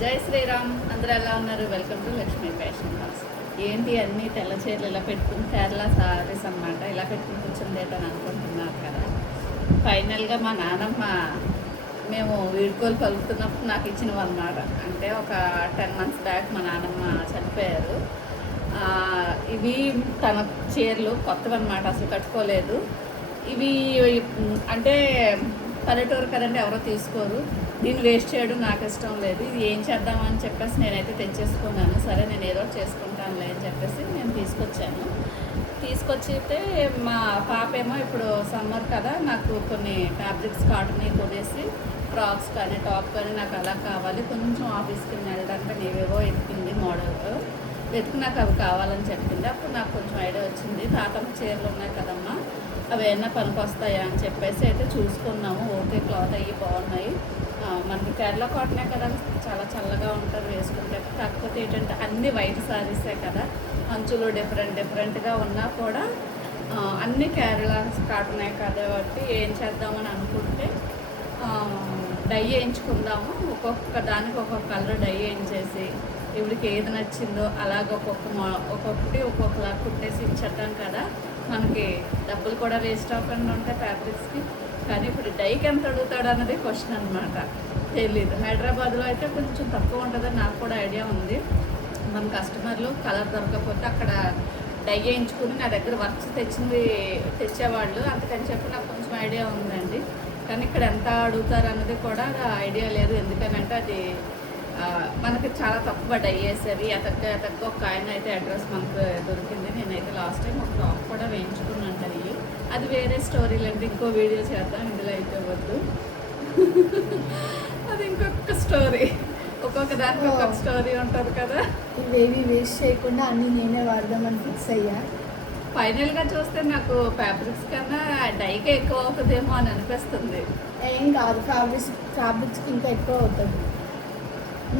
జై శ్రీరామ్. అందరూ ఎలా ఉన్నారు? Welcome to Lakshmi fashion house. ఏంటి అన్నీ తెల్ల చీరలు ఇలా పెట్టుకుని కేరళ సారీస్ అన్నమాట, ఇలా పెట్టుకుని కూర్చుందేటని అనుకుంటున్నారు కదా. ఫైనల్గా మా నాన్నమ్మ మేము వీడ్కోలు పలుకుతున్నప్పుడు నాకు ఇచ్చినవి అన్నమాట. అంటే ఒక 10 months బ్యాక్ మా నాన్నమ్మ చనిపోయారు. ఇవి తన చీరలు కొత్తవి అన్నమాట, అసలు కట్టుకోలేదు. ఇవి అంటే పల్లెటూరు కదండి, ఎవరో తీసుకోరు. దీన్ని వేస్ట్ చేయడం నాకు ఇష్టం లేదు. ఇది ఏం చేద్దామని చెప్పేసి నేనైతే తెచ్చేసుకున్నాను. సరే నేను ఏదో చేసుకుంటానులే అని చెప్పేసి నేను తీసుకొచ్చాను. తీసుకొచ్చితే మా పాప ఏమో ఇప్పుడు సమ్మర్ కదా, నాకు కొన్ని ఫ్యాబ్రిక్స్ కాటన్ కొనేసి ఫ్రాక్స్ కానీ టాప్ కానీ నాకు అలా కావాలి, కొంచెం ఆఫీస్కి వెళ్ళడానికి నేవేవో ఎత్తింది మోడల్ వెతికి నాకు అవి కావాలని చెప్పింది. అప్పుడు నాకు కొంచెం ఐడియా వచ్చింది, తాతమ్మ చీరలు ఉన్నాయి కదమ్మా, అవి ఏమైనా పనికి వస్తాయా అని చెప్పేసి అయితే చూసుకున్నాము. ఓకే, క్లాత్ అయ్యి బాగున్నాయి. మనకి కేరళ కాటనే కదా, చాలా చల్లగా ఉంటుంది వేసుకుంటే. కాకపోతే ఏంటంటే అన్ని వైట్ శారీసే కదా, అంచులు డిఫరెంట్గా ఉన్నా కూడా అన్ని కేరళ కాటనే కాబట్టి ఏం చేద్దామని అనుకుంటే డై వేయించుకుందాము. ఒక్కొక్క దానికి ఒక్కొక్క కలర్ డై వేయించేసి ఇవిడికి ఏది నచ్చిందో అలాగ ఒక్కొక్కటి ఒక్కొక్కలా కుట్టేసి ఇచ్చేద్దాం కదా, మనకి డబ్బులు కూడా వేస్ట్ అవ్వకుండా ఉంటాయి ఫ్యాబ్రిక్స్కి. కానీ ఇప్పుడు డైకి ఎంత అడుగుతాడు అన్నది క్వశ్చన్ అనమాట. తెలీదు. హైదరాబాద్లో అయితే కొంచెం తక్కువ ఉంటుందని నాకు కూడా ఐడియా ఉంది. మన కస్టమర్లు కలర్ దొరకకపోతే అక్కడ డై వేయించుకుని నా దగ్గర వర్క్స్ తెచ్చేవాళ్ళు, అందుకని చెప్పి నాకు కొంచెం ఐడియా ఉందండి. కానీ ఇక్కడ ఎంత అడుగుతారు అన్నది కూడా ఐడియా లేదు. ఎందుకనంటే అది మనకి చాలా తక్కువ డై వేసేవి. ఎతగ్గ ఒక ఆయన అయితే అడ్రస్ మనకు దొరికింది. నేనైతే లాస్ట్ టైం ఒక టాప్ కూడా వేయించుకున్నాను. అది వేరే స్టోరీలు అంటే ఇంకో వీడియో చేద్దాం, ఇందులో అయితే వద్దు. అది ఇంకొక స్టోరీ, ఒక్కొక్క దానికి ఒక్కొక్క స్టోరీ ఉంటుంది కదా. ఇవేవి వేస్ట్ చేయకుండా అన్నీ నేనే వాడదామని ఫిక్స్ అయ్యా. ఫైనల్గా చూస్తే నాకు ఫ్యాబ్రిక్స్ కన్నా డైకే ఎక్కువ అవుతుందేమో అని అనిపిస్తుంది. ఏం కాదు, ఫ్యాబ్రిక్స్కి ఇంకా ఎక్కువ అవుతుంది.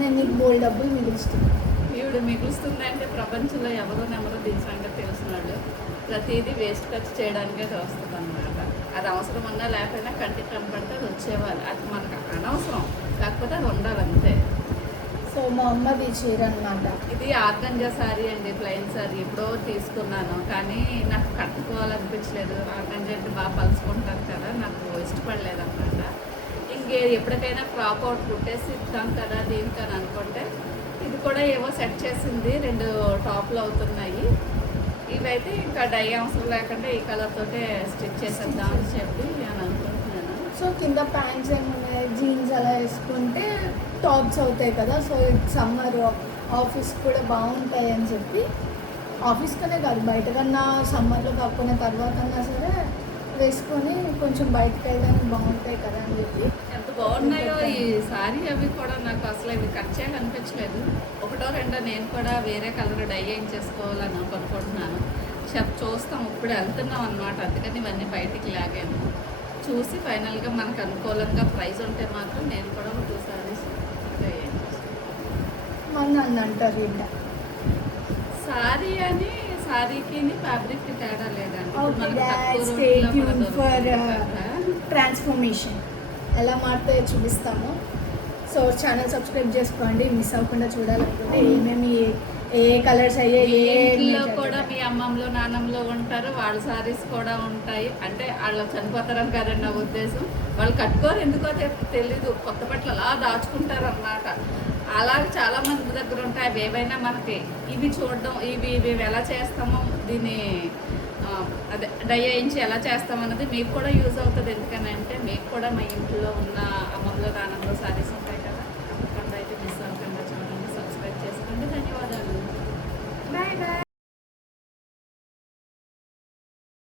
నేను నీకు బోల్డ్ డబ్బులు మిగులుస్తుంది. ఈవిడ మిగులుస్తుంది అంటే ప్రపంచంలో ఎవరో దీని సంగతి తెలిసినాడు. ప్రతిదీ వేస్ట్ ఖర్చు చేయడానికే వస్తుంది అన్నమాట. అది అవసరం ఉన్నా లేకపోయినా కంటికి కనపడితే అది వచ్చేవాళ్ళు. అది మనకు అనవసరం, కాకపోతే అది ఉండాలంతే. సో మా అమ్మది చీర అనమాట. ఇది ఆర్గంజా శారీ అండి, ప్లెయిన్ శారీ. ఎప్పుడో తీసుకున్నాను కానీ నాకు కట్టుకోవాలనిపించలేదు. ఆర్గంజా అంటే బాగా పలుచుకుంటారు కదా, నాకు ఇష్టపడలేదు అన్నమాట. ఎప్పటికైనా ఫ్రాక్ అవుట్ కుట్టేసి ఇద్దాం కదా దీనికని అనుకుంటే ఇది కూడా ఏవో సెట్ చేసింది. 2 టాప్లు అవుతున్నాయి. ఇవైతే ఇంకా డై అవసరం లేకుండా ఈ కలర్ తోటే స్టిచ్ చేసేద్దాం అని చెప్పి నేను అనుకుంటున్నాను. సో కింద ప్యాంట్స్ ఏమున్నాయి, జీన్స్ అలా వేసుకుంటే టాప్స్ అవుతాయి కదా. సో సమ్మర్ ఆఫీస్ కూడా బాగుంటాయి అని చెప్పి, ఆఫీస్కనే కాదు బయట కన్నా సమ్మర్లో కాకుండా తర్వాత అన్నా సరే వేసుకొని కొంచెం బయటకు వెళ్ళడానికి బాగుంటాయి కదా అని చెప్పి. ఎంత బాగున్నాయో ఈ సారీ. అవి కూడా నాకు అసలు ఇవి కట్ చేయాలనిపించలేదు. 1 or 2 నేను కూడా వేరే కలర్ డై చేసుకోవాలని అనుకుంటున్నాను. చూస్తాం, ఇప్పుడు వెళ్తున్నాం అనమాట. అందుకని ఇవన్నీ బయటికి లాగాను. చూసి ఫైనల్గా మనకు అనుకూలంగా ప్రైస్ ఉంటే మాత్రం నేను కూడా 2 sarees డై నన్ను అంటారు ఇలా సారీ అని. సారీకి ఫ్యాబ్రిక్కి తేడా లేదండి. ఫర్ ట్రాన్స్ఫర్మేషన్ ఎలా మారుతాయో చూపిస్తాము. సో ఛానల్ సబ్స్క్రైబ్ చేసుకోండి, మిస్ అవ్వకుండా చూడాలనుకుంటే ఏమేమి ఏ కలర్స్ అయ్యాయి కూడా. మీ అమ్మమ్మలో నాన్నమ్మలో ఉంటారు, వాళ్ళ సారీస్ కూడా ఉంటాయి. అంటే వాళ్ళు చనిపోతారని కదండి నా ఉద్దేశం. వాళ్ళు కట్టుకోరు, ఎందుకో తెలీదు, కొత్త బట్టలు అలా దాచుకుంటారు అన్నమాట. అలాగే చాలా మంది దగ్గర ఉంటాయి. అవి ఏవైనా మనకి ఇవి చూడడం, ఇవి ఎలా చేస్తామో దీన్ని అదే డై వేయించి ఎలా చేస్తామన్నది మీకు కూడా యూజ్ అవుతుంది. ఎందుకనంటే మీకు కూడా మా ఇంట్లో ఉన్న అమ్మమ్మలో నాన్నమ్మలో సారీస్